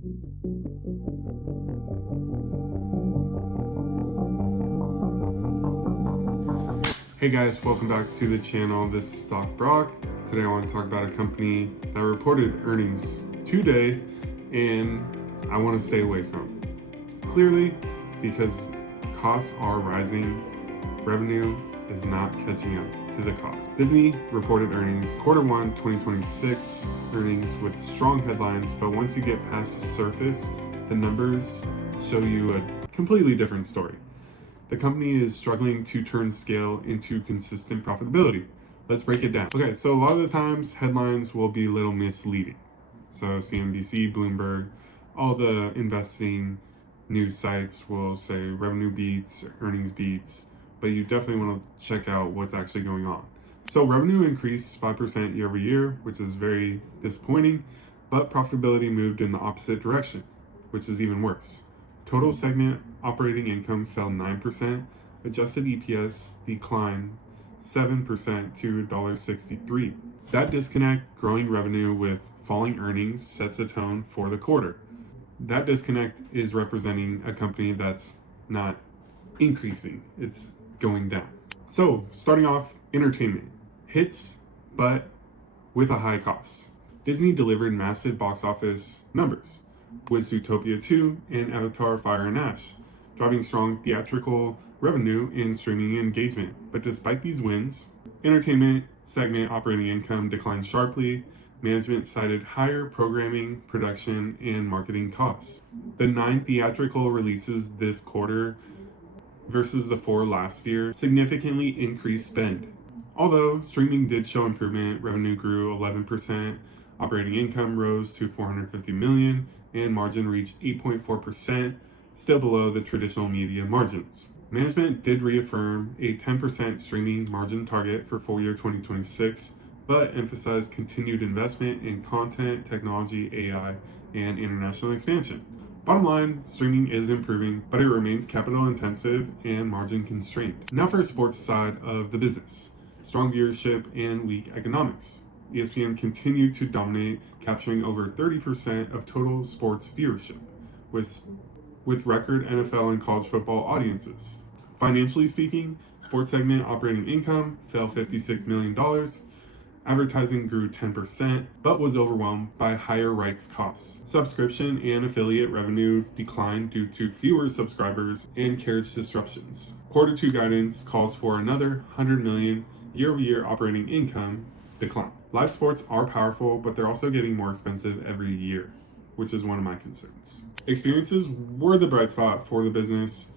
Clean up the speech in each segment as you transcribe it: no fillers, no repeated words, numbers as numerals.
Hey guys, welcome back to the channel. This is Stock Brock. Today I want to talk about a company that reported earnings today and I want to stay away from. Clearly, because costs are rising, revenue is not catching up to the cost. Disney reported earnings Q1 2026 earnings with strong headlines, but once you get past the surface, the numbers show you a completely different story. The company is struggling to turn scale into consistent profitability. Let's break it down. Okay, so a lot of the times headlines will be a little misleading. So CNBC, Bloomberg, all the investing news sites will say revenue beats, earnings beats, but you definitely want to check out what's actually going on. So revenue increased 5% year over year, which is very disappointing, but profitability moved in the opposite direction, which is even worse. Total segment operating income fell 9%, adjusted EPS declined 7% to $1.63. That disconnect, growing revenue with falling earnings, sets the tone for the quarter. That disconnect is representing a company that's not increasing, it's going down. So, starting off, entertainment. Hits, but with a high cost. Disney delivered massive box office numbers with Zootopia 2 and Avatar Fire and Ash, driving strong theatrical revenue and streaming engagement. But despite these wins, entertainment segment operating income declined sharply. Management cited higher programming, production, and marketing costs. The 9 theatrical releases this quarter versus the 4 last year significantly increased spend. Although streaming did show improvement, revenue grew 11%, operating income rose to $450 million, and margin reached 8.4%, still below the traditional media margins. Management did reaffirm a 10% streaming margin target for full year 2026, but emphasized continued investment in content, technology, AI, and international expansion. Bottom line, streaming is improving, but it remains capital intensive and margin constrained. Now for the sports side of the business. Strong viewership and weak economics. ESPN continued to dominate, capturing over 30% of total sports viewership, with record NFL and college football audiences. Financially speaking, sports segment operating income fell $56 million. Advertising grew 10%, but was overwhelmed by higher rights costs. Subscription and affiliate revenue declined due to fewer subscribers and carriage disruptions. Q2 guidance calls for another $100 million year-over-year operating income decline. Live sports are powerful, but they're also getting more expensive every year, which is one of my concerns. Experiences were the bright spot for the business,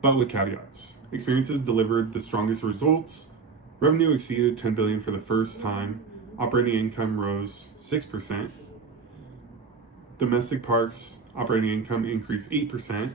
but with caveats. Experiences delivered the strongest results. Revenue exceeded $10 billion for the first time. Operating income rose 6%. Domestic parks operating income increased 8%.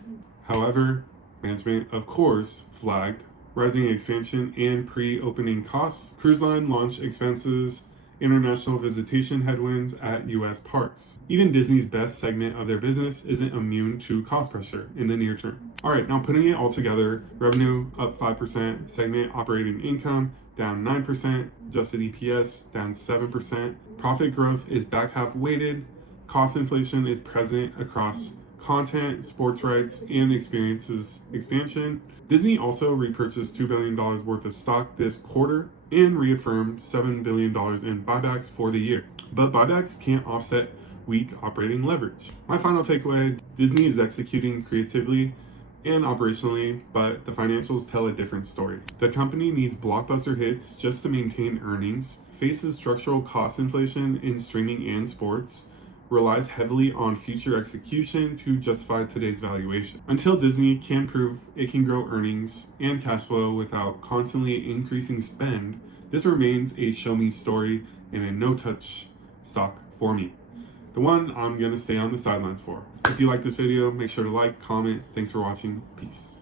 However, management, of course, flagged rising expansion and pre-opening costs, cruise line launch expenses, international visitation headwinds at U.S. parks. Even Disney's best segment of their business isn't immune to cost pressure in the near term. All right, now putting it all together, revenue up 5%, segment operating income down 9%, adjusted EPS down 7%. Profit growth is back half weighted. Cost inflation is present across content, sports rights, and experiences expansion. Disney also repurchased $2 billion worth of stock this quarter and reaffirmed $7 billion in buybacks for the year. But buybacks can't offset weak operating leverage. My final takeaway, Disney is executing creatively and operationally, but the financials tell a different story. The company needs blockbuster hits just to maintain earnings, faces structural cost inflation in streaming and sports, relies heavily on future execution to justify today's valuation. Until Disney can prove it can grow earnings and cash flow without constantly increasing spend, this remains a show me story and a no-touch stock for me. The one I'm gonna stay on the sidelines for. If you like this video, make sure to like, comment. Thanks for watching. Peace.